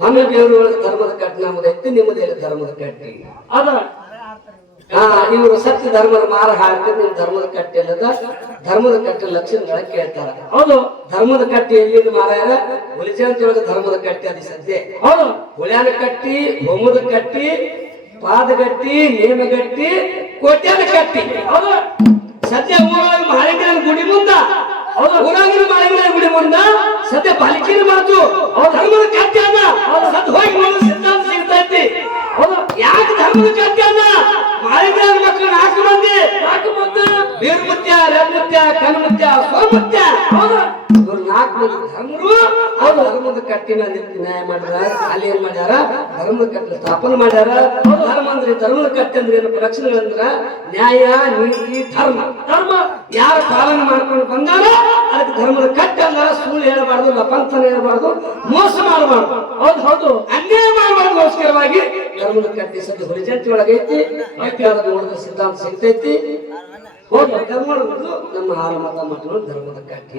ಆಮೇಲೆ ಬೇರೆಯೊಳಗೆ ಧರ್ಮದ ಕಟ್ಟಿ ನಮ್ಮದೈತಿ, ನಿಮ್ಮದೇ ಧರ್ಮದ ಕಟ್ಟಿ ಅದ. ಇವರು ಸತ್ಯ ಧರ್ಮದ ಮಾರ ಹಾಡ್ತಾರೆ. ನಿಮ್ ಧರ್ಮದ ಕಟ್ಟಿ ಅಲ್ಲದ ಧರ್ಮದ ಕಟ್ಟಿ ಲಕ್ಷಣಗಳ ಕೇಳ್ತಾರ. ಹೌದು. ಧರ್ಮದ ಕಟ್ಟಿ ಎಲ್ಲಿ ಮಾರಾಯ? ಹುಲಿಜಂತೊಳಗೆ ಧರ್ಮದ ಕಟ್ಟಿ ಅದು ಸದ್ಯ. ಹೌದು. ಹುಳ್ಯಾನ ಕಟ್ಟಿ, ಹೋಮದ ಕಟ್ಟಿ, ಪಾದಗಟ್ಟಿ, ನೇಮಗಟ್ಟಿ, ಕೋಟ್ಯಾನ ಕಟ್ಟಿ. ಹೌದು. ಸದ್ಯ ಊರಾಗ ಮಾಳಿಂಗನ ಗುಡಿ ಮುಂದ, ಊರಾಗಿನ ಮಾಳಿಂಗನ ಗುಡಿ ಮುಂದ ಸದ್ಯ ಬಾಲಿಕೆನ ಮಾತು ಧರ್ಮದ ಕಟ್ಟಿ ಅನ್ನ ಸದ್ ಹೋಗಿ ನೋಡೋ ಸಿದ್ಧಾಂತ ಸಿಗ್ತೈತಿ. ಯಾಕೆ ಧರ್ಮದ ಕಟ್ಟಿ ಅನ್ನ? ಮಾಳಿಂಗನ ಮಕ್ಕಳು 4 ಮಂದಿ, ವೀರಮುತ್ಯ, ರೇವಮುತ್ಯ, ಕಣ್ಮುತ್ಯ, ಸೋಮುತ್ಯ. ಇವ್ರು 4 ಮಂದಿ ಧರ್ಮರು. ಅವ್ರು ಧರ್ಮದ ಕಟ್ಟಿನ ನ್ಯಾಯ ಮಾಡ್ಯಾರ. ಅಲ್ಲಿ ಏನ್ ಮಾಡ್ಯಾರ? ಧರ್ಮದ ಕಟ್ಟಿನ ಸ್ಥಾಪನೆ ಮಾಡ್ಯಾರ. ಧರ್ಮ ಅಂದ್ರೆ ಧರ್ಮದ ಕಟ್ಟಿ ಅಂದ್ರೆ ಏನಪ್ಪ? ಲಕ್ಷಣಗಳಂದ್ರ ನ್ಯಾಯ, ನೀತಿ, ಧರ್ಮ. ಧರ್ಮ ಯಾರು ಪಾಲನೆ ಮಾಡ್ಕೊಂಡು ಬಂದಾರ ಅದಕ್ಕೆ ಧರ್ಮದ ಕಟ್ಟಿ ಅಂದ್ರ. ಸುಳ್ಳು ಹೇಳಬಾರ್ದು, ಲಪಂತನ ಹೇಳಬಾರ್ದು, ಮೋಸ ಮಾಡಬಾರ್ದು. ಹೌದು ಹೌದು, ಅನ್ಯಾಯ ಮಾಡಬಾರ್ದುಗೋಸ್ಕರವಾಗಿ ಧರ್ಮದ ಕಟ್ಟಿ ಸದ್ಯ ಹುಲಿಜಂತಿ ಒಳಗೈತಿ. ನೋಡಿದ ಸಿದ್ಧಾಂತ ಸಿಗ್ತೈತಿ. ಧರ್ಮ ನಮ್ಮ ಹಾಲು ಮತ ಮಕ್ಕಳು ಧರ್ಮದ ಕಟ್ಟಿ.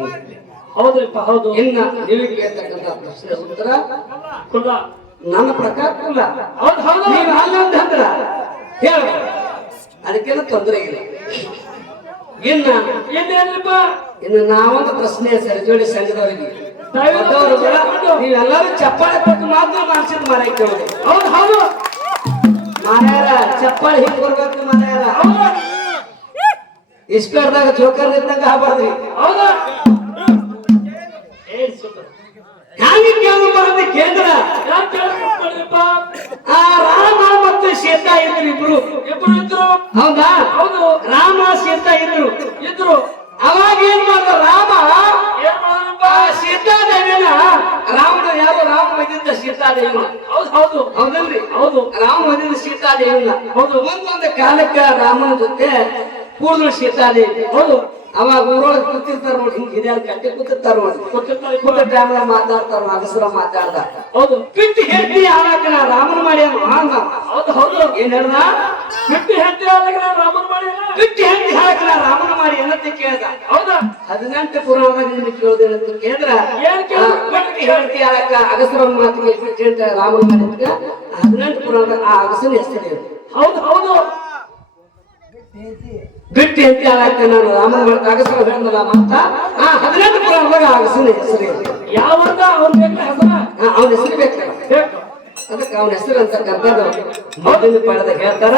ಹೌದ್ರಿಪ್ಪ, ಹೌದು. ಇನ್ನ ನೀವು ಕೇಳ್ತಕ್ಕಂಥ ಪ್ರಶ್ನೆ ಉತ್ತರ ಕುಲ. ನನ್ನ ಪ್ರಕಾರ ಕುಲ. ಹೌದು ಹೌದು. ನೀವು ಅಲ್ಲ ಅಂತಂದ್ರ ಹೇಳ, ಅದಕ್ಕೆಲ್ಲ ತೊಂದರೆ ಇಲ್ಲ. ಇನ್ನು ನಾವೊಂದು ಪ್ರಶ್ನೆ ಸರಿಜೋಡಿ ಸಂಘದವರಿಗೆ ನೀವೆಲ್ಲರೂ ಚಪ್ಪಾಳೆ ಕೊಟ್ಟು ಮಾತ್ರ ಮಾಡಿಸಿದ್ ಮಾರ ಕೇಳಿದೆ. ಹೌದು ಹೌದು. ಮಾರ್ಯಾರ ಚಪ್ಪಾಳೆ ಹಿಂಗ್ ಬರ್ಬೇಕು ಮಾರ್ಯಾರ. ಇಸ್ಪೇರ್ದಾಗ ಜೋಕರ್ ಇದ್ದಂಗ ಆಗ್ಬಾರ್ದ್ರಿ. ಹೌದಾ? ಹ್ಯಾಂಗೆ ಕೇಳ್ಬಾರ್ದು ಕೇಂದ್ರ? ರಾಮ ಮತ್ತು ಸೀತಾ ಇದ್ರು, ಇಬ್ರು ಇದ್ರು. ಹೌದಾ? ಹೌದು. ರಾಮ ಸೀತಾ ಇದ್ರು. ಅವಾಗ ಏನ್ ಮಾಡ್ದ ರಾಮ? ಸೀತಾದೇವಿನ ರಾಮನ ಯಾರು? ರಾಮ ಮದಿದ್ದ ಸೀತಾದೇವಿನ. ಹೌದು ಹೌದು. ಹೌದಲ್ರಿ? ಹೌದು. ರಾಮ ಮದಿದ್ದ ಸೀತಾದೇವಿನ. ಹೌದು. ಮುಂದೊಂದು ಕಾಲಕ್ಕ ರಾಮನ ಜೊತೆ ಕೂಡಲು ಸೀತಾದೇವಿ. ಹೌದು. ಅವಾಗ ಊರೊಳಗೆ ಕೂತಿರ್ತಾರ ನೋಡಿ, ಹಿಂಗ್ ಹಿರಿಯರ್ ಕಟ್ಟಿ ಕೂತಿರ್ತಾರ ನೋಡಿ. ಕೂತ ಟೈಮ್ದಾಗ ಮಾತಾಡ್ತಾರ, ಅಗಸರ ಮಾತಾಡ್ದ. ಹೌದು. ಬಿಟ್ಟು ಹೆಂಡತಿ ಹಾಳಾಕನ ರಾಮನ ಮಾಡ್ಯಾನ. ಹೌದು ಹೌದು. ಏನ್ ಹೇಳ್ದ? ಬಿಟ್ಟು ಹೆಂಡತಿ ಹಾಳಾಕನ ರಾಮನ ಮಾಡ್ಯಾನ. ಬಿಟ್ಟು ಹೆಂಡತಿ ಹಾಳಾಕನ ರಾಮನ ಮಾಡಿ ಏನಂತ ಕೇಳ್ದ. ಹೌದಾ? 18 ಪುರಾಣದಾಗ ನಿಮ್ಗೆ ಕೇಳೋದೇನಂತ ಕೇಳಿದ್ರ, ಏನ್ ಕೇಳ? ಬಿಟ್ಟು ಹೆಂಡತಿ ಹಾಳಾಕ ಅಗಸರ ಮಾತಿಗೆ ಬಿಟ್ಟು ಹೇಳ್ತಾರೆ ರಾಮನ ಮಾಡಿದ್ಕ 18 ಪುರಾಣದಾಗ ಆ ಅಗಸನ ಹೆಸರು. ಹೌದು ಹೌದು. ಬಿಟ್ಟು ಹೆಂಡತಿ ಹಾಳಾಕ ನಾನು ರಾಮನ ಮಾಡಿದ ಅಗಸರ ಹೇಳಿದಲ್ಲ ಮತ್ತ 18 ಪುರಾಣದಾಗ ಅಗಸನ ಹೆಸರು. ಯಾವಂತ ಅವನ್ ಬೇಕು ಹೆಸರ? ಅವನ ಹೆಸರು ಬೇಕಲ್ಲ, ಅದಕ್ಕೆ ಅವನ ಹೆಸರು ಅಂತಕ್ಕಂಥದ್ದು ಮೊದಲಿನ ಪಡೆದ ಹೇಳ್ತಾರ.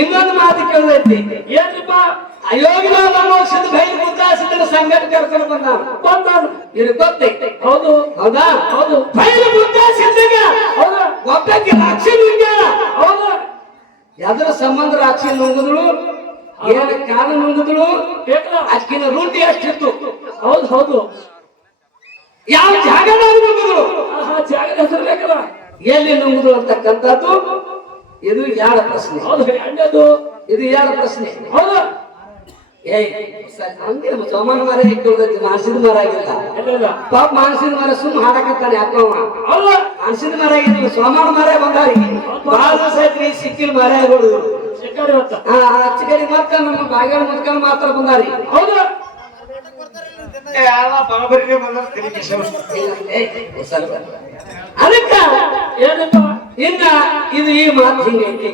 ಇನ್ನೊಂದು ಮಾತು ಕೇಳದೈತಿ. ಏನ್ರಿಪ್ಪ? ಅಯೋಗ್ಯ ಮೋಕ್ಷದ ಬೈಲ್ ಮುದ್ದಾಸಿದ್ರ ಸಂಘಟ ಕರ್ಕೊಂಡು ಬಂದಾನ. ಇದು ಗೊತ್ತೈತಿ. ಹೌದು. ಹೌದಾ? ಹೌದು. ಬೈಲ್ ಮುದ್ದಾಸಿದ್ದಾಗ ಹೌದಾ? ಒಬ್ಬಕ್ಕೆ ರಾಕ್ಷಿ ನುಂಗ್ಯಾಳ. ಹೌದಾ? ಯಾವ್ದ್ರ ಸಂಬಂಧ ರಾಕ್ಷಿ ನುಂಗಿದ್ರು, ಏನ ಕಾಲ ನುಂಗಿದ್ರು, ಅಕ್ಕಿನ ರೂಟಿ ಅಷ್ಟಿತ್ತು. ಹೌದು ಹೌದು. ಯಾವ ಜಾಗದಾಗ ನುಂಗಿದ್ರು, ಜಾಗದ ಹೆಸರು ಬೇಕಲ್ಲ, ಎಲ್ಲಿ ನುಂಗಿದ್ರು ಅಂತಕ್ಕಂಥದ್ದು ಇದು ಯಾರ ಪ್ರಶ್ನೆ. ಹೌದು. ಎರಡನೇದು ಇದು ಯಾರ ಪ್ರಶ್ನೆ. ಹೌದು. ಹಂಗೆ ಸೋಮನ ಮರ ಕೇಳ್ದೈತಿ, ಮಾನಸಿದ ಮರ ಆಗಿಲ್ಲ. ಪಾಪ ಮಾನಸಿದ ಮರ ಸುಮ್ ಹಾಡಕತ್ತಾನೆ ಯಾಕೋ. ಮಾನಸಿದ ಮರ ಆಗಿಲ್ಲ, ಸೋಮನ ಮರ ಬಂದಾರಿ. ಬಹಳ ದಿವಸ ಐತ್ರಿ ಸಿಕ್ಕಿಲ್ ಮರ ಆಗೋದು. ಚಿಕ್ಕಡಿ ಮತ್ತ ನಮ್ಮ ಬಾಗಿಲು ಮುದ್ಕೊಂಡು ಮಾತ್ರ ಬಂದಾರಿ. ಹೌದು. ಅದಕ್ಕ ಏನಪ್ಪ ಇನ್ನ ಇದು ಈ ಮಾತು ಹಿಂಗೈತಿ.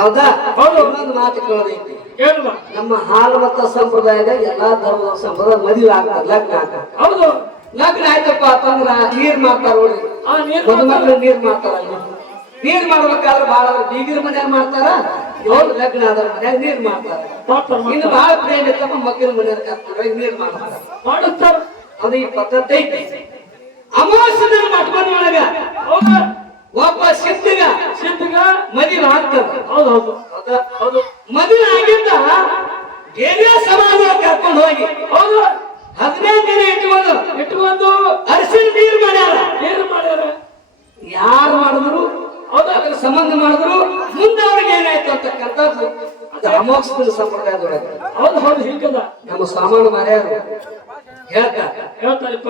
ಹೌದಾ? ಇನ್ನೊಂದು ಮಾತು ಕೇಳೋದೈತಿ. ನಮ್ಮ ಹಾಲು ಮತ ಸಂಪ್ರದಾಯದ ಎಲ್ಲಾ ಧರ್ಮದ ಸಂಪ್ರದಾಯ ಮದುವೆ ಆಗ್ತದ, ಲಗ್ನ ಆಗ್ತದ. ಹೌದು. ಲಗ್ನ ಆಯ್ತಪ್ಪ ಅಂತಂದ್ರ ನೀರ್ ಮಾಡ್ತಾರ ನೋಡಿ, ಮದುಮಕ್ಳು ನೀರ್ ಮಾಡ್ತಾರ. ನೀರ್ ಮಾಡ್ಬೇಕಾದ್ರೆ ಬಹಳ ಬೀಗಿರ ಮನ್ಯಾಗ ಮಾಡ್ತಾರ, ಅವ್ರು ಲಗ್ನ ಆದ ಮನ್ಯಾಗ ನೀರ್ ಮಾಡ್ತಾರ. ಇನ್ನು ಬಹಳ ಪ್ರೇಮ ಇತ್ತಪ್ಪ ಮಕ್ಕಳ ಮನ್ಯಾಗ ನೀರ್ ಮಾಡ್ತಾರ. ಅದು ಈ ಪದ್ಧತಿ ಐತಿ. ಅಮಾವಾಸ್ಯ ಮಠಬನ ಒಳಗ ಒಬ್ಬ ಸಿದ್ಧಿಗ ಮದುವೆ ಆಗ್ತದ. ಹೌದು ಹೌದು ಹೌದು. ಮದುವೆ ಆಗಿದ್ದ ಏನೇ ಸಮಾಜ ಕರ್ಕೊಂಡು ಹೋಗಿ, ಹೌದು, 15 ದಿನ ಇಟ್ಕೊಂಡು ಅರಿಶಿನ ನೀರು ಮಾಡ್ಯಾರ. ಯಾರು ಮಾಡಿದ್ರು, ಹೌದು, ಅದ್ರ ಸಂಬಂಧ ಮಾಡಿದ್ರು, ಮುಂದೆ ಅವ್ರಿಗೆ ಏನಾಯ್ತು ಅಂತಕ್ಕಂಥದ್ದು ಅದು ಅಮೋಕ್ಷದ ಸಂಪ್ರದಾಯದೊಳಗೆ. ಹೌದು ಹೌದು. ಹಿಂಗದ ನಮ್ಮ ಸಾಮಾನ್ಯ ಮಾರ್ಯಾರು ಹೇಳ್ತಾರಪ್ಪ.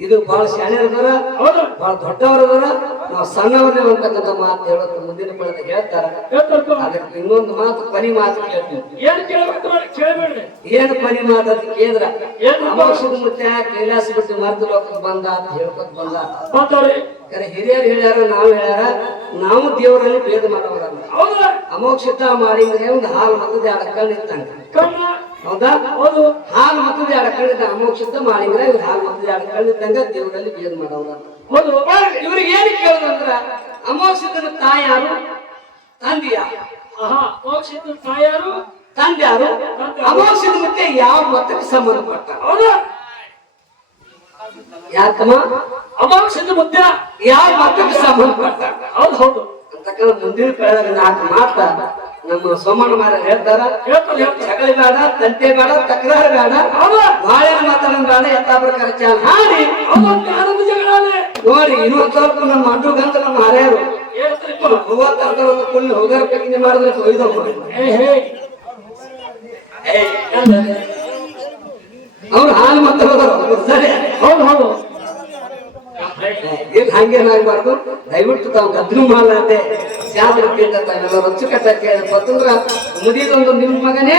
ಇದು ಬಹಳ ಶಾಣ್ಯರದಾರ, ಹೌದು ಬಹಳ ದೊಡ್ಡವರದಾರ. ನಾವು ಸಣ್ಣವರೇ ಅಂತಕ್ಕಂಥ ಮಾತು ಹೇಳೋದು ಮುಂದಿನ ಬೆಳೆದ ಹೇಳ್ತಾರ. ಹೇಳ್ತಾರಪ್ಪ. ಅದಕ್ಕೆ ಇನ್ನೊಂದು ಮಾತು ಪರಿ ಮಾತು ಕೇಳ್ತೀನಿ. ಏನ್ ಕೇಳ್ಬೇಕು ನೋಡಿ, ಕೇಳ್ಬೇಡ್ರಿ. ಏನು ಪರಿ ಮಾತು ಅಂತ ಕೇಳಿದ್ರ ಏನು? ಅಮೋಕ್ಷದ ಮುತ್ತೆ ಕೈಲಾಸ ಬಿಟ್ಟು ಮರ್ದ ಲೋಕಕ್ಕೆ ಬಂದ ಅಂತ ಹೇಳ್ಕೊತ ಬಂದ. ಮಾತಾಡಿ. ಹಿರಿಯರು ಹೇಳ್ಯಾರ, ನಾವು ಹೇಳ್ಯಾರ, ನಾವು ದೇವರಲ್ಲಿ ಭೇದ ಮಾಡೋರಲ್ಲ. ಹೌದಾ? ಅಮೋಕ್ಷಿತ ಮಾಡಿದ್ರೆ ಒಂದು ಹಾಲು ಮತ್ತದ ಅಡಕಲ್ ಇತ್ತಂಗ. ಕಣ್ಣ. ಹೌದಾ? ಹೌದು. ಹಾಲು ಮತ್ತದ ಅಡಕಳಿದ್ದ ಅಮೋಕ್ಷಿತ ಮಾಡಿದ್ರೆ ಇವ್ರು ಹಾಲು ಮತ್ತದ ಅಡಕಳಿದ್ದಂಗ ದೇವರಲ್ಲಿ ಭೇದ ಮಾಡೋರ. ಹೌದು. ಇವ್ರಿಗೆ ಏನು ಕೇಳೋದಂದ್ರ ಅಮೋಕ್ಷಿತನ ತಾಯಿ ಯಾರು, ತಂದೆ ಯಾರು? ಆಹಾ, ಮೋಕ್ಷಿತ ತಾಯಾರು, ತಂದೆ ಯಾರು? ಅಮೋಕ್ಷದ ಮತ್ತೆ ಯಾವ ಮತಕ್ಕೆ ಸಂಬಂಧಪಟ್ಟ? ಹೌದಾ? ಯಾಕಮ್ಮ ಅಮೋಕ್ಷದ ಮುದ್ದೆ ಯಾವ ಮತಕ್ಕೆ ಸಂಬಂಧಪಟ್ಟ? ಹೌದು ಹೌದು ಅಂತಕ್ಕಂಥ ಮುಂದಿನ ಬೆಳೆದಾಗ ನಾಲ್ಕು ಮಾತ ನಮ್ಮ ಸೋಮಣ್ಣ ಮಾರ ಹೇಳ್ತಾರ. ಹೇಳ್ತಾರೆ ಹೇಳ್ತಾರೆ. ಜಗಳ ಬೇಡ, ತಂಟೆ ಬೇಡ, ತಕರಾರು ಬೇಡ, ಬಾಳೆನ ಮಾತಾಡೋದು ಬೇಡ, ಯಥಾ ಪ್ರಕಾರ ಚಾಲ್ ಹಾಡಿ ಅವತ್ತು ಆನಂದ ಜಗಳಾನೆ ನೋಡಿ. ಇನ್ನೊಂದು ಸ್ವಲ್ಪ ನಮ್ಮ ಮಂಡುಗಂತ ನಮ್ಮ ಹರ್ಯಾರು ಹೇಳ್ತಾರಪ್ಪ. ಹೋಗಾರ ಕಟ್ಟಿಗೆ ಮಾಡಿದ್ರೆ ಒಯ್ದವ್ ಏ ಹೇ ಅವ್ರು ಹಾಲು ಮಾತಾಡೋದು ಸರಿ. ಹೌದು ಹೌದು. ಏನ್ ಹಂಗೇನಾಗ್ಬಾರ್ದು. ದಯವಿಟ್ಟು ತಾವು ಗದ್ಲು ಮಾಡಲಾದೆ ಶಾಸ್ತ್ರಕ್ಕಿಂತ ತಾವೆಲ್ಲ ರೊಚ್ಚುಕಟ್ಟಕ್ಕೆ ಪತ್ತಂದ್ರ ಮುದಿದೊಂದು ನಿಮ್ಮ ಮಗನೇ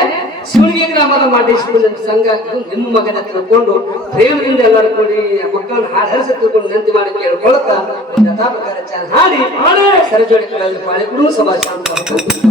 ಶಿವನಿಗೆ ಗ್ರಾಮದ ಮಾಟೇಶ್ವರ ಸಂಘ ನಿಮ್ಮ ಮಗನ ತಿಳ್ಕೊಂಡು ಪ್ರೇಮದಿಂದ ಎಲ್ಲರೂ ಕೂಡಿ ಮಕ್ಕಳನ್ನ ಹಾಡು ಹರಿಸಿ ತಿಳ್ಕೊಂಡು ನೆನಪು ಮಾಡಿ ಕೇಳ್ಕೊಳಕ ಒಂದು ಯಥಾ ಪ್ರಕಾರ ಚಾಲ್ ಹಾಡಿ ಸರಜೋಡಿ ಕಳೆಯಲ್ಲಿ ಪಾಳಿ ಕುಟುಂಬ ಸಭಾ ಶಾಂತ ಹೇಳೋದಿಲ್ಲ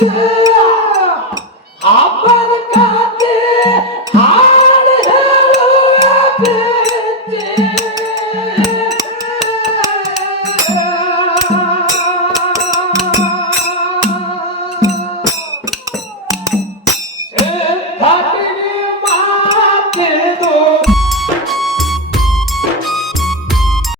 ನಾವು